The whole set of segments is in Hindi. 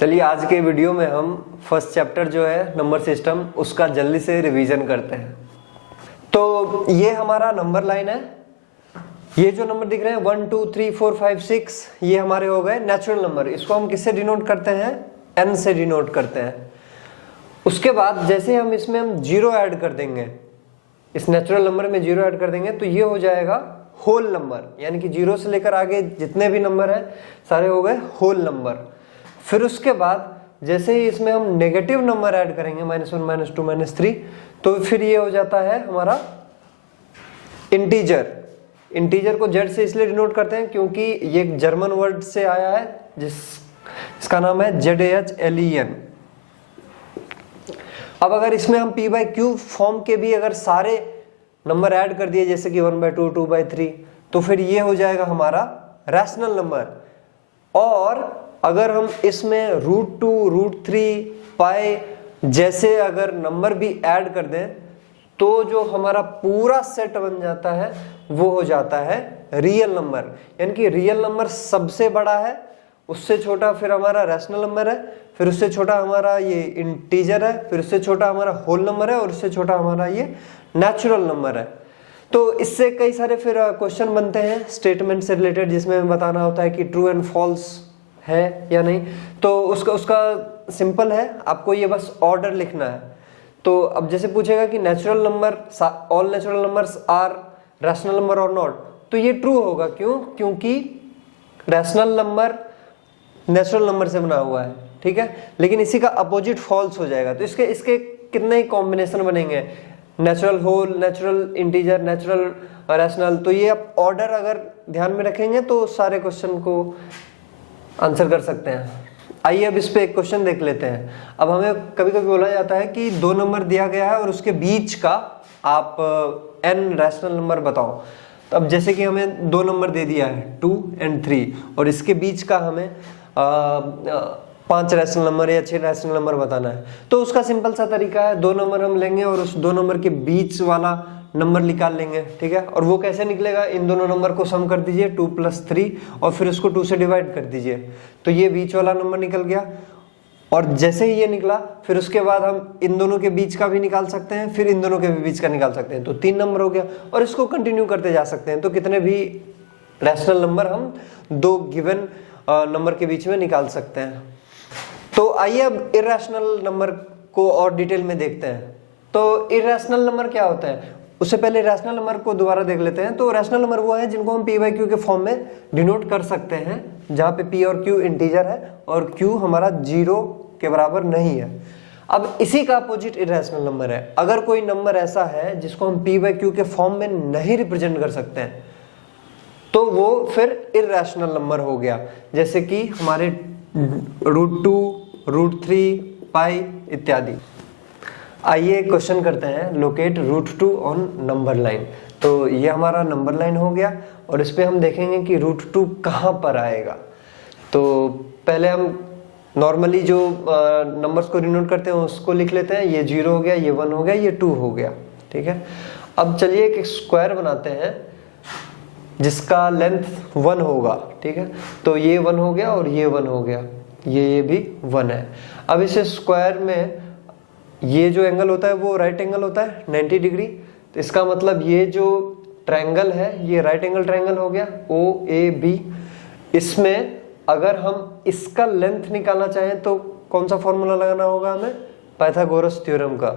चलिए आज के वीडियो में हम फर्स्ट चैप्टर जो है नंबर सिस्टम उसका जल्दी से रिवीजन करते हैं। तो ये हमारा नंबर लाइन है। ये जो नंबर दिख रहे हैं 1 2 3 4 5 6 ये हमारे हो गए नेचुरल नंबर। इसको हम किससे डिनोट करते हैं? n से डिनोट करते हैं। उसके बाद जैसे हम इसमें जीरो ऐड कर देंगे, इस नेचुरल नंबर में जीरो ऐड कर देंगे तो ये हो जाएगा होल नंबर, यानी कि जीरो से लेकर आगे जितने भी नंबर हैं सारे हो गए होल नंबर। फिर उसके बाद जैसे ही इसमें हम नेगेटिव नंबर ऐड करेंगे -1 -2 -3 तो फिर ये हो जाता है हमारा इंटीजर। इंटीजर को जेड से इसलिए डिनोट करते हैं क्योंकि ये एक जर्मन वर्ड से आया है जिसका नाम है ZHLEN। अब अगर इसमें हम p/q फॉर्म के भी अगर सारे नंबर ऐड कर दिए जैसे कि 1/2 2/3 तो फिर ये हो जाएगा हमारा रैशनल नंबर। और अगर हम इसमें √2 √3 पाई जैसे अगर नंबर भी ऐड कर दें तो जो हमारा पूरा सेट बन जाता है वो हो जाता है रियल नंबर। यानी कि रियल नंबर सबसे बड़ा है, उससे छोटा फिर हमारा रैशनल नंबर है, फिर उससे छोटा हमारा ये इंटीजर है, फिर उससे छोटा हमारा होल नंबर है और उससे छोटा हमारा ये नेचुरल नंबर है। तो इससे कई सारे फिर क्वेश्चन बनते हैं स्टेटमेंट से रिलेटेड जिसमें हमें बताना होता है कि ट्रू एंड फॉल्स है या नहीं। तो उसका सिंपल है, आपको ये बस ऑर्डर लिखना है। तो अब जैसे पूछेगा कि natural number all natural numbers are rational number और नॉट, तो ये ट्रू होगा। क्यों? क्योंकि रैशनल नंबर नेचुरल नंबर से बना हुआ है, ठीक है। लेकिन इसी का अपोजिट फॉल्स हो जाएगा। तो इसके कितने ही कॉम्बिनेशन बनेंगे, natural whole, natural integer, natural rational. तो ये आप ऑर्डर अगर ध्यान में रखेंगे तो सारे क्वेश्चन को आंसर कर सकते हैं। आइए अब इस पे एक क्वेश्चन देख लेते हैं। अब हमें कभी कभी बोला जाता है कि दो नंबर दिया गया है और उसके बीच का आप n रैशनल नंबर बताओ। तो अब जैसे कि हमें दो नंबर दे दिया है 2 और 3 और इसके बीच का हमें 5 रैशनल नंबर या 6 रैशनल नंबर बताना है। तो उसका सिंपल सा तरीका है, दो नंबर हम लेंगे और उस दो नंबर के बीच वाला नंबर निकाल लेंगे, ठीक है। और वो कैसे निकलेगा? इन दोनों नंबर को सम कर दीजिए 2 + 3 और फिर उसको 2 से डिवाइड कर दीजिए तो ये बीच वाला नंबर निकल गया। और जैसे ही ये निकला फिर उसके बाद हम इन दोनों के बीच का भी निकाल सकते हैं, फिर इन दोनों के भी बीच का निकाल सकते हैं, तो 3 नंबर हो गया। और इसको कंटिन्यू करते जा सकते हैं, तो कितने भी रैशनल नंबर हम दो गिवन नंबर के बीच में निकाल सकते हैं। तो आइए अब इर्रेशनल नंबर को और डिटेल में देखते हैं। तो इर्रेशनल नंबर क्या होता है? उससे पहले रैशनल नंबर को दोबारा देख लेते हैं। तो रैशनल नंबर वो है जिनको हम p/q के फॉर्म में डिनोट कर सकते हैं, जहां पे p और q इंटीजर है और q हमारा 0 के बराबर नहीं है। अब इसी का अपोजिट इर्रेशनल नंबर है। अगर कोई नंबर ऐसा है जिसको हम p/q के फॉर्म में नहीं रिप्रेजेंट कर सकते हैं तो वो फिर इर्रेशनल नंबर हो गया, जैसे कि हमारे √2 √3 पाई इत्यादि। आइए क्वेश्चन करते हैं, लोकेट √2 ऑन नंबर लाइन। तो ये हमारा नंबर लाइन हो गया और इस पे हम देखेंगे कि √2 कहाँ पर आएगा। तो पहले हम नॉर्मली जो नंबर्स को डिनोट करते हैं उसको लिख लेते हैं। ये 0 हो गया, ये 1 हो गया, ये 2 हो गया, ठीक है। अब चलिए एक स्क्वायर बनाते हैं जिसका लेंथ 1 होगा, ठीक है। तो ये 1 हो गया और ये 1 हो गया, ये भी 1 है। अब इस स्क्वायर में ये जो एंगल होता है वो राइट एंगल होता है 90 डिग्री। तो इसका मतलब ये जो ट्रायंगल है ये राइट एंगल ट्रायंगल हो गया OAB। इसमें अगर हम इसका लेंथ निकालना चाहें तो कौन सा फॉर्मूला लगाना होगा हमें? पाइथागोरस थ्योरम का।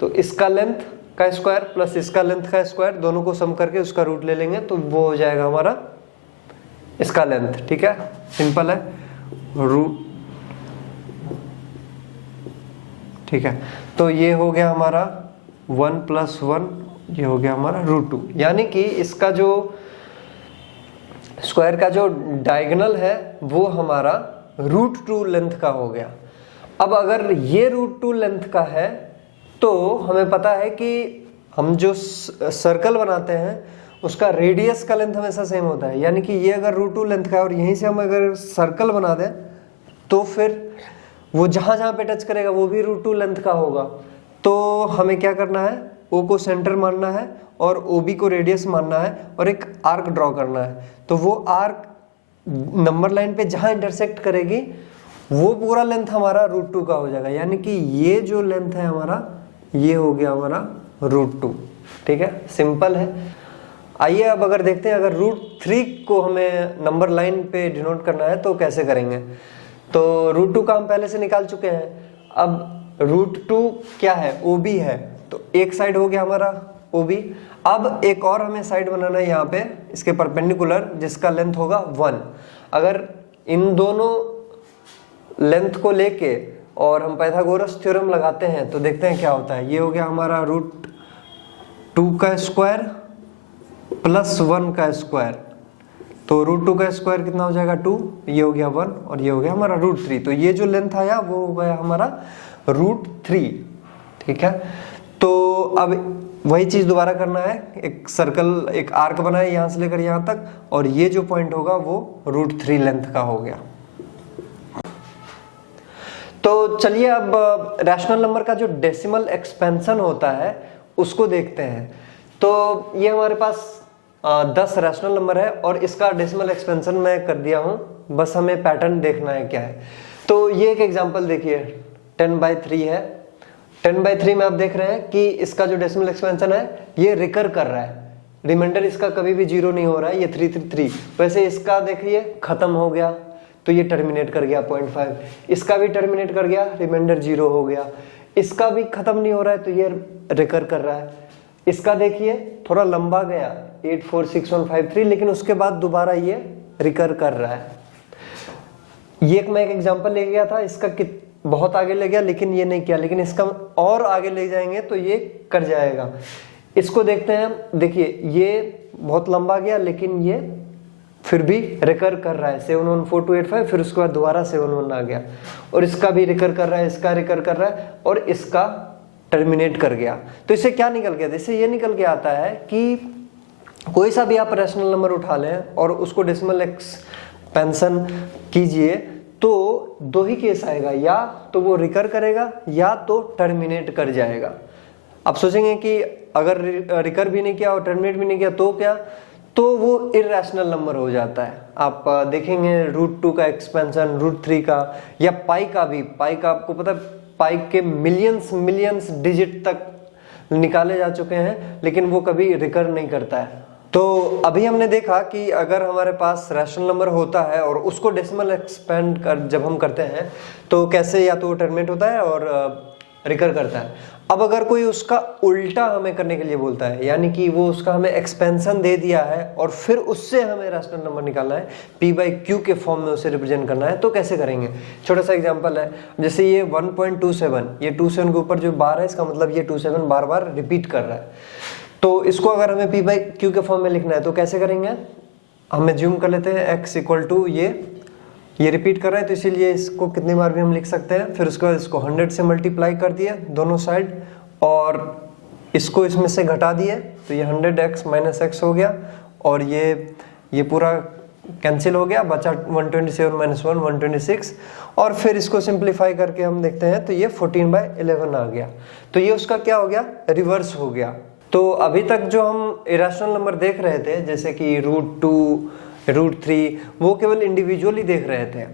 तो इसका लेंथ का स्क्वायर प्लस इसका लेंथ का स्क्वायर दोनों को सम करके उसका रूट ले लेंगे तो वो हो जाएगा हमारा इसका लेंथ, ठीक है। सिंपल है, रूट, ठीक है। तो ये हो गया हमारा 1 + 1, ये हो गया हमारा √2। यानी कि इसका जो स्क्वायर का जो डायगोनल है वो हमारा √2 लेंथ का हो गया। अब अगर ये √2 लेंथ का है तो हमें पता है कि हम जो सर्कल बनाते हैं उसका रेडियस का लेंथ हमेशा सेम होता है। यानी कि ये अगर √2 लेंथ का है और यहीं से हम अगर सर्कल बना दें तो फिर वो जहां जहां पे टच करेगा वो भी √2 लेंथ का होगा। तो हमें क्या करना है? O को सेंटर मानना है और OB को रेडियस मानना है और एक आर्क ड्रॉ करना है। तो वो आर्क नंबर लाइन पे जहां इंटरसेक्ट करेगी वो पूरा लेंथ हमारा √2 का हो जाएगा, यानी कि ये जो लेंथ है हमारा ये हो गया हमारा √2। ठीक है, सिंपल है। आइए अब अगर देखते हैं अगर √3 को हमें नंबर लाइन पे डिनोट करना है तो कैसे करेंगे। तो √2 का हम पहले से निकाल चुके हैं। अब √2 क्या है, OB है, तो एक साइड हो गया हमारा OB। अब एक और हमें साइड बनाना है यहाँ पे इसके परपेंडिकुलर, जिसका लेंथ होगा 1। अगर इन दोनों लेंथ को लेके और हम पाइथागोरस थ्योरम लगाते हैं तो देखते हैं क्या होता है। ये हो गया हमारा √2 का स्क्वायर प्लस 1 का स्क्वायर, तो √2 का स्क्वायर कितना हो जाएगा 2, ये हो गया 1 और ये हो गया हमारा √3। तो ये जो लेंथ आया वो हो गया हमारा √3। ठीक है, तो अब वही चीज दोबारा करना है, एक सर्कल एक आर्क बनाए यहाँ से लेकर यहाँ तक, और ये जो पॉइंट होगा वो √3 लेंथ का हो गया। तो चलिए अब रैशनल नंबर का जो डेसिमल एक्सपेंशन होता है उसको देखते हैं। तो ये हमारे पास 10 रैशनल नंबर है और इसका डेसिमल एक्सपेंशन मैं कर दिया हूं, बस हमें पैटर्न देखना है क्या है। तो ये एक एग्जांपल देखिए 10/3 है। 10/3 में आप देख रहे हैं कि इसका जो डेसिमल एक्सपेंशन है ये रिकर कर रहा है, रिमाइंडर इसका कभी भी 0 नहीं हो रहा है, ये 333। वैसे इसका देखिए खत्म हो गया तो ये टर्मिनेट कर गया 0.5, इसका भी टर्मिनेट कर गया, रिमाइंडर 0 हो गया। इसका भी खत्म नहीं हो रहा है तो ये रिकर कर रहा है। इसका देखिए थोड़ा लंबा गया 846153, लेकिन उसके बाद दोबारा ये रिकर कर रहा है। ये मैं एक एग्जांपल ले गया था, इसका बहुत आगे ले गया लेकिन ये नहीं किया, लेकिन इसका और आगे ले जाएंगे तो ये कर जाएगा। इसको देखते हैं, देखिए ये बहुत लंबा गया लेकिन ये फिर भी रिकर कर रहा है 714285, फिर उसके बाद दोबारा 71 आ गया, और इसका भी रिकर कर रहा है, इसका रिकर कर रहा है, और इसका टर्मिनेट कर गया। तो इससे क्या निकल गया, इससे ये निकल के आता है कि कोई सा भी आप रैशनल नंबर उठा लें और उसको डेसिमल एक्सपेंशन कीजिए तो दो ही केस आएगा, या तो वो रिकर करेगा या तो टर्मिनेट कर जाएगा। आप सोचेंगे कि अगर रिकर भी नहीं किया और टर्मिनेट भी नहीं किया तो क्या, तो वो इर्रेशनल नंबर हो जाता है। आप देखेंगे √2 का एक्सपेंशन, √3 का, या पाई का भी, पाई का आपको पता है पाई के मिलियंस डिजिट तक निकाले जा चुके हैं लेकिन वो कभी रिकर नहीं करता है। तो अभी हमने देखा कि अगर हमारे पास रैशनल नंबर होता है और उसको डेसिमल एक्सपेंड कर जब हम करते हैं तो कैसे, या तो वो टर्मिनेट होता है और रिकर करता है। अब अगर कोई उसका उल्टा हमें करने के लिए बोलता है, यानी कि वो उसका हमें एक्सपेंशन दे दिया है और फिर उससे हमें रैशनल नंबर निकालना है, p/q के फॉर्म में उसे रिप्रेजेंट करना है, तो कैसे करेंगे। छोटा सा एग्जांपल है, जैसे ये 1.27, ये 27 के ऊपर जो बार है इसका मतलब ये 27 बार बार रिपीट कर रहा है। तो इसको अगर हमें p/q के फॉर्म में लिखना है तो कैसे करेंगे, हमें ज्यूम कर लेते हैं x = ये रिपीट कर रहा है तो इसीलिए इसको कितनी बार भी हम लिख सकते हैं। फिर उसके बाद इसको 100 से मल्टीप्लाई कर दिए दोनों साइड और इसको इसमें से घटा दिए तो ये 100x - x हो गया, और ये पूरा कैंसिल हो गया, बचा 127 - 1 126, और फिर इसको सिंप्लीफाई करके हम देखते हैं तो ये 14/11 आ गया। तो ये उसका क्या हो गया, रिवर्स हो गया। तो अभी तक जो हम इरेशनल नंबर देख रहे थे जैसे कि √2, √3, वो केवल इंडिविजुअली देख रहे थे,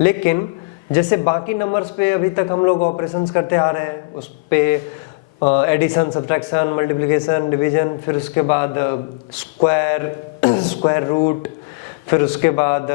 लेकिन जैसे बाकी नंबर्स पे अभी तक हम लोग ऑपरेशंस करते आ रहे हैं, उस पे एडिशन, सब्ट्रैक्शन, मल्टीप्लिकेशन, डिवीजन, फिर उसके बाद स्क्वायर रूट, फिर उसके बाद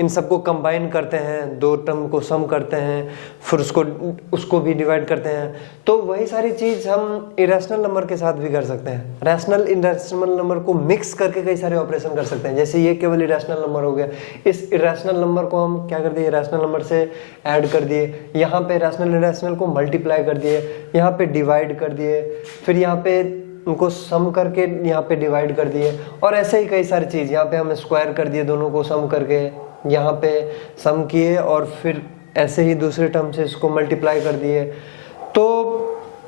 इन सबको कंबाइन करते हैं, दो टर्म को सम करते हैं, फिर उसको भी डिवाइड करते हैं। तो वही सारी चीज़ हम इरेशनल नंबर के साथ भी कर सकते हैं। रैशनल इरेशनल नंबर को मिक्स करके कई सारे ऑपरेशन कर सकते हैं। जैसे ये केवल इरेशनल नंबर हो गया, इस इरेशनल नंबर को हम क्या कर दिए, रैशनल नंबर से ऐड कर दिए, यहाँ पे रैशनल इरेशनल को मल्टीप्लाई कर दिए, यहाँ पे डिवाइड कर दिए, फिर यहाँ पे उनको सम करके यहाँ पे डिवाइड कर दिए, और ऐसे ही कई सारी चीज़। यहाँ पे हमें स्क्वायर कर दिए दोनों को सम करके, यहाँ पे सम किए, और फिर ऐसे ही दूसरे टर्म से इसको मल्टीप्लाई कर दिए। तो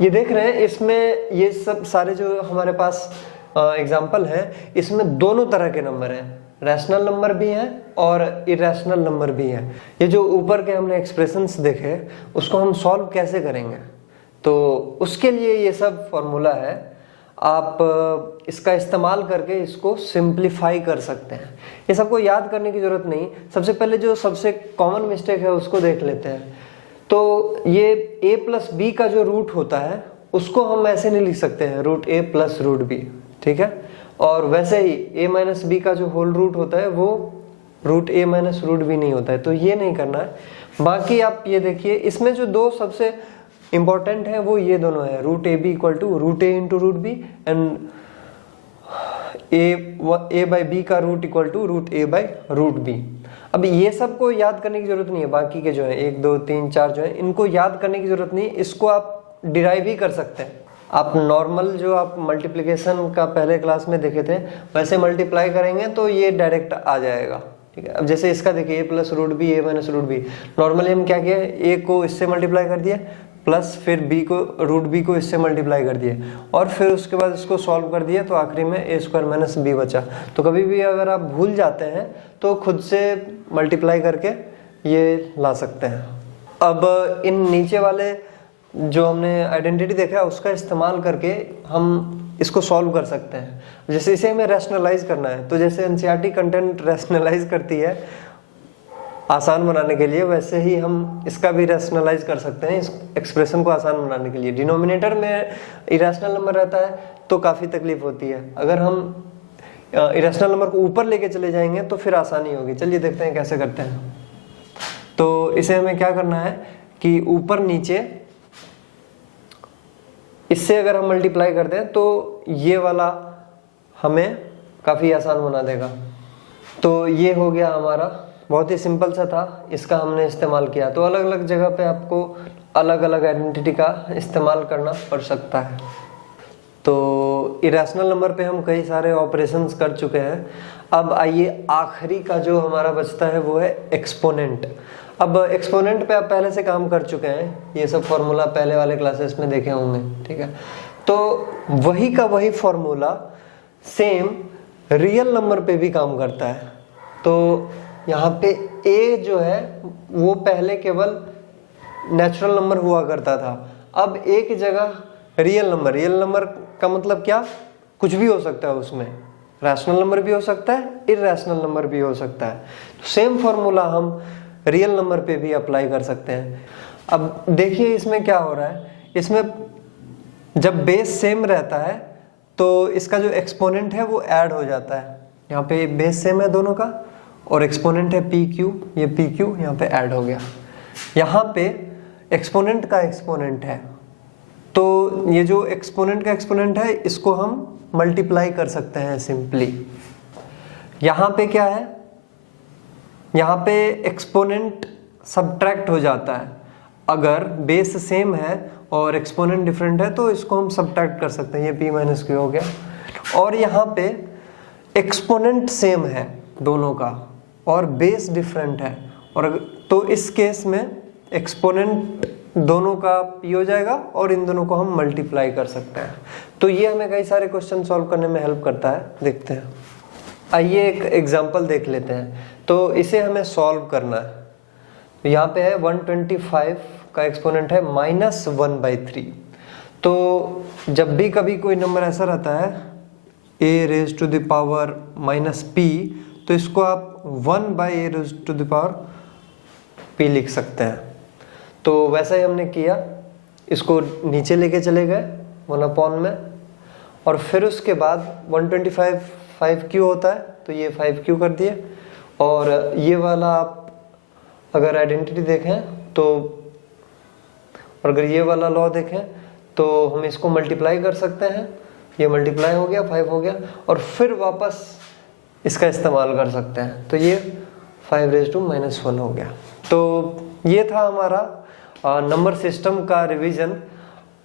ये देख रहे हैं इसमें ये सब सारे जो हमारे पास एग्जाम्पल हैं, इसमें दोनों तरह के नंबर हैं, रैशनल नंबर भी हैं और इरेशनल नंबर भी हैं। ये जो ऊपर के हमने एक्सप्रेशंस देखे उसको हम सॉल्व कैसे करेंगे, तो उसके लिए ये सब फॉर्मूला है। आप इसका इस्तेमाल करके इसको सिंप्लीफाई कर सकते हैं। ये सबको याद करने की जरूरत नहीं, सबसे पहले जो सबसे कॉमन मिस्टेक है उसको देख लेते हैं। तो ये a प्लस बी का जो रूट होता है उसको हम ऐसे नहीं लिख सकते हैं root a plus root B, ठीक है। और वैसे ही a माइनस बी का जो होल रूट होता है वो root a minus root B नहीं होता है, तो ये नहीं करना है। बाकी आप ये देखिए, इसमें जो दो सबसे इंपॉर्टेंट है वो ये दोनों है, root A B equal to root A into root B and A by B का root equal to root A by root B. अब ये सब को याद करने की जरूरत नहीं है, बाकी के जो है 1 2 3 4 जो है इनको याद करने की जरूरत नहीं, इसको आप डिराइव ही कर सकते हैं। आप नॉर्मल जो आप मल्टीप्लिकेशन का पहले क्लास में देखे थे वैसे मल्टीप्लाई करेंगे तो ये डायरेक्ट आ जाएगा, ठीक है। अब जैसे इसका देखिए a plus root B a minus root B, normally हम क्या किए, a को इससे मल्टीप्लाई कर दिए प्लस फिर b को रूट b को इससे मल्टीप्लाई कर दिए और फिर उसके बाद इसको सॉल्व कर दिया तो आखिरी में a स्क्वायर माइनस b बचा। तो कभी भी अगर आप भूल जाते हैं तो खुद से मल्टीप्लाई करके ये ला सकते हैं। अब इन नीचे वाले जो हमने आइडेंटिटी देखा है उसका इस्तेमाल करके हम इसको सॉल्व कर सकते हैं। जैसे इसे हमें रैशनलाइज करना है, तो जैसे एनसीईआरटी कंटेंट रैशनलाइज करती है आसान बनाने के लिए, वैसे ही हम इसका भी रैशनलाइज कर सकते हैं इस एक्सप्रेशन को आसान बनाने के लिए। डिनोमिनेटर में इरेशनल नंबर रहता है तो काफ़ी तकलीफ होती है, अगर हम इरेशनल नंबर को ऊपर लेके चले जाएंगे तो फिर आसानी होगी। चलिए देखते हैं कैसे करते हैं। तो इसे हमें क्या करना है कि ऊपर नीचे इससे अगर हम मल्टीप्लाई कर दें तो ये वाला हमें काफ़ी आसान बना देगा। तो ये हो गया हमारा, बहुत ही सिंपल सा था, इसका हमने इस्तेमाल किया। तो अलग अलग जगह पे आपको अलग अलग आइडेंटिटी का इस्तेमाल करना पड़ सकता है। तो इरेशनल नंबर पे हम कई सारे ऑपरेशंस कर चुके हैं। अब आइए आखिरी का जो हमारा बचता है वो है एक्सपोनेंट। अब एक्सपोनेंट पे आप पहले से काम कर चुके हैं, ये सब फॉर्मूला पहले वाले क्लासेस में देखे होंगे, ठीक है। तो वही का वही फॉर्मूला सेम रियल नंबर पे भी काम करता है। तो यहाँ पे a जो है वो पहले केवल नेचुरल नंबर हुआ करता था, अब a की जगह रियल नंबर का मतलब क्या, कुछ भी हो सकता है उसमें, रैशनल नंबर भी हो सकता है, इररैशनल नंबर भी हो सकता है। तो सेम फॉर्मूला हम रियल नंबर पे भी अप्लाई कर सकते हैं। अब देखिए इसमें क्या हो रहा है, इसमें जब बेस सेम रहता है तो इसका जो एक्सपोनेंट है वो ऐड हो जाता है। यहाँ पे बेस सेम है दोनों का और एक्सपोनेंट है पी क्यू, ये पी क्यू यहाँ पे ऐड हो गया। यहाँ पे एक्सपोनेंट का एक्सपोनेंट है, तो ये जो एक्सपोनेंट का एक्सपोनेंट है इसको हम मल्टीप्लाई कर सकते हैं सिंपली। यहाँ पे क्या है, यहाँ पे एक्सपोनेंट सब्ट्रैक्ट हो जाता है। अगर बेस सेम है और एक्सपोनेंट डिफरेंट है तो इसको हम सब्ट्रैक्ट कर सकते हैं, ये p माइनस क्यू हो गया। और यहाँ पे एक्सपोनेंट सेम है दोनों का और बेस डिफरेंट है, और तो इस केस में एक्सपोनेंट दोनों का p हो जाएगा और इन दोनों को हम मल्टीप्लाई कर सकते हैं। तो ये हमें कई सारे क्वेश्चन सॉल्व करने में हेल्प करता है। देखते हैं, आइए एक एग्जांपल देख लेते हैं। तो इसे हमें सॉल्व करना है। तो यहाँ पे है 125 का एक्सपोनेंट है -1/3। तो जब भी कभी कोई नंबर ऐसा रहता है a raise to the power -p, तो इसको आप 1/a raise to the power p लिख सकते हैं। तो वैसा ही हमने किया, इसको नीचे लेके चले गए 1/, में, और फिर उसके बाद 125 5q होता है तो ये 5q कर दिए। और ये वाला आप अगर आइडेंटिटी देखें तो, और अगर ये वाला लॉ देखें तो हम इसको मल्टीप्लाई कर सकते हैं, ये मल्टीप्लाई हो गया 5 हो गया, और फिर वापस इसका इस्तेमाल कर सकते हैं। तो ये 5⁻⁻1 हो गया। तो ये था हमारा नंबर सिस्टम का रिवीजन।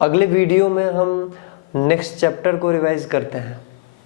अगले वीडियो में हम नेक्स्ट चैप्टर को रिवाइज करते हैं।